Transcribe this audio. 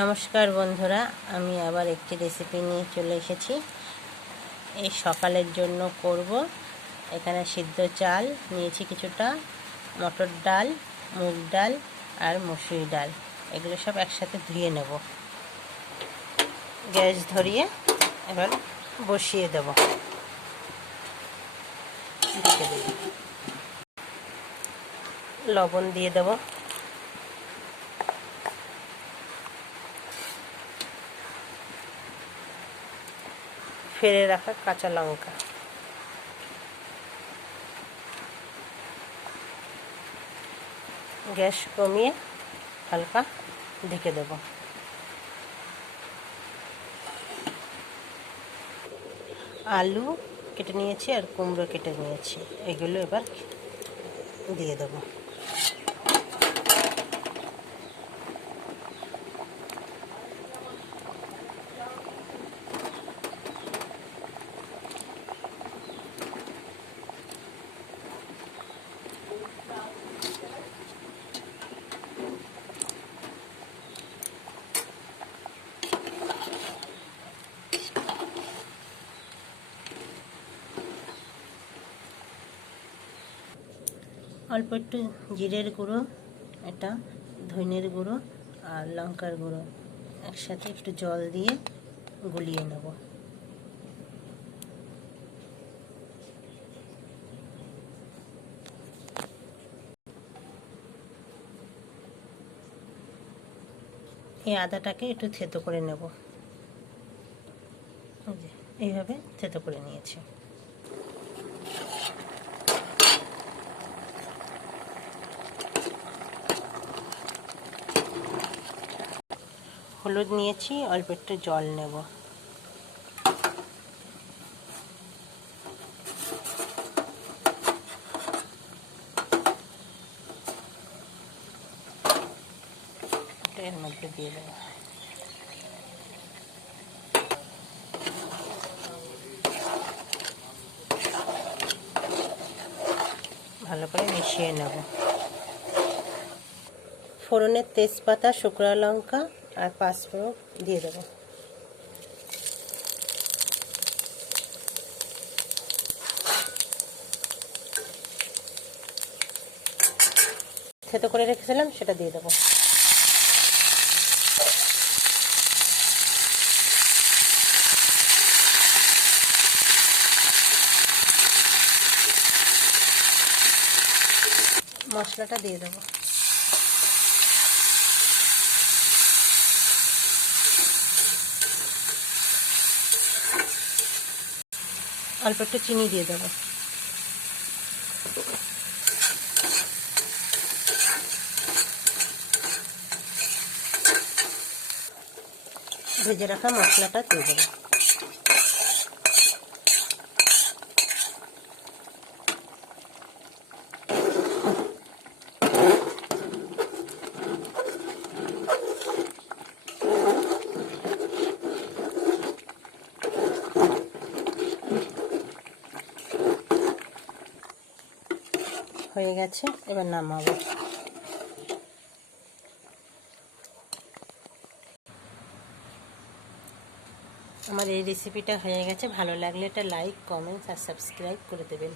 নমস্কার বন্ধুরা, আমি আবার একটি রেসিপি নিয়ে চলে এসেছি। এই সকালের জন্য করব। এখানে সিদ্ধ চাল নিয়েছি, কিছুটা মটর ডাল, মুগ ডাল আর মসুরি ডাল, এগুলো সব একসাথে ধুয়ে নেব। গ্যাস ধরিয়ে এবার বসিয়ে দেব। লবণ দিয়ে দেব, ফেলে রাখা কাঁচা লঙ্কা, গ্যাস কমিয়ে হালকা ঢেকে দেব। আলু কেটে নিয়েছি আর কুমড়ো কেটে নিয়েছি, এগুলো এবার দিয়ে দেব। অল্প একটু জিরের গুঁড়ো, এটা ধনের গুঁড়ো আর লঙ্কার গুঁড়ো একসাথে একটু জল দিয়ে গুলিয়ে নেব। এই আদাটাকে একটু থেতো করে নেব, এইভাবে থেতো করে নিয়েছি। হলুদ নিয়েছি, অল্প একটু জল নেব। এর মধ্যে দিয়ে দেব। ভালো করে মিশিয়ে নেব। ফোড়নের তেজপাতা, শুকনো লঙ্কা আর পাঁচফোড়ন দিয়ে দেব। থেতো করে রেখেছিলাম সেটা দিয়ে দেবো। মশলাটা দিয়ে দেবো। অল্প একটু চিনি দিয়ে দেবো। ভেজে রাখা মশলাটা দিয়ে দেবো। হয়ে গেছে, এবার নামাবো। আমার এই রেসিপিটা হয়ে গেছে। ভালো লাগলে এটা লাইক, কমেন্টস আর সাবস্ক্রাইব করে দেবেন।